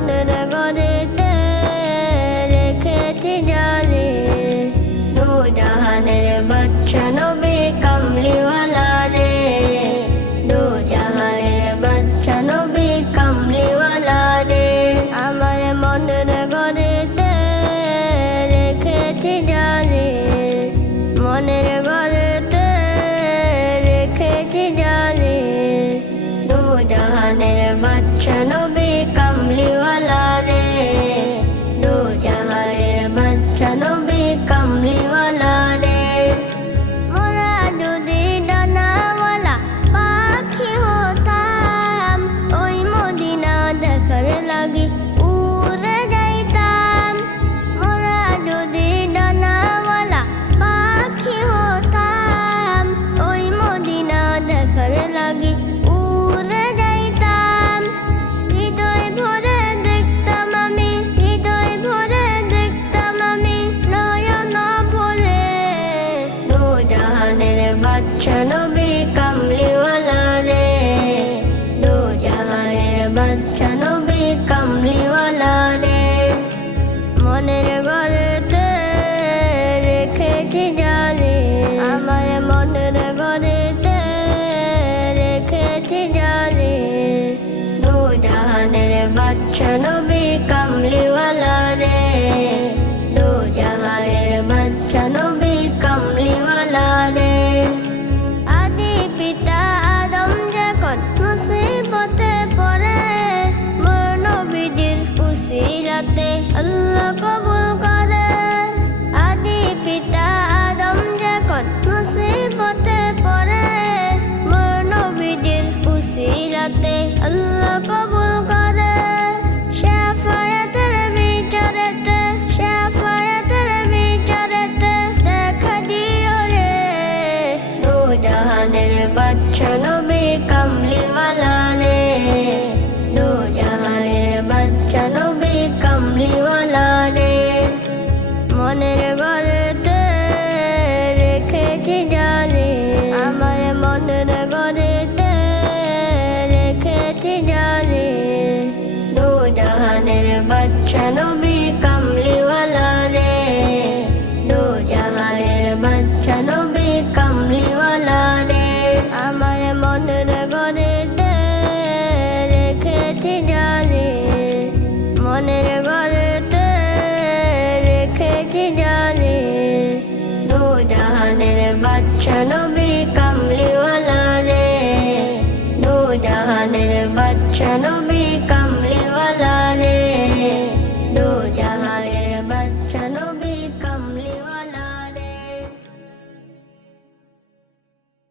wanted I. বাচ্চা নবী কামলিওয়ালা রে দু জাহানের বাচ্চা জাহানের বাচ্চা নবী দু জাহানের নবী মনের ঘরেতে রেখেছি জালে আমার মনের ঘরেতে রেখেছি জালে দু জাহানের বাচ্চা নবী বাচ্চানবী কামলিওয়ালা রে দু জাহানের বাচ্চানবী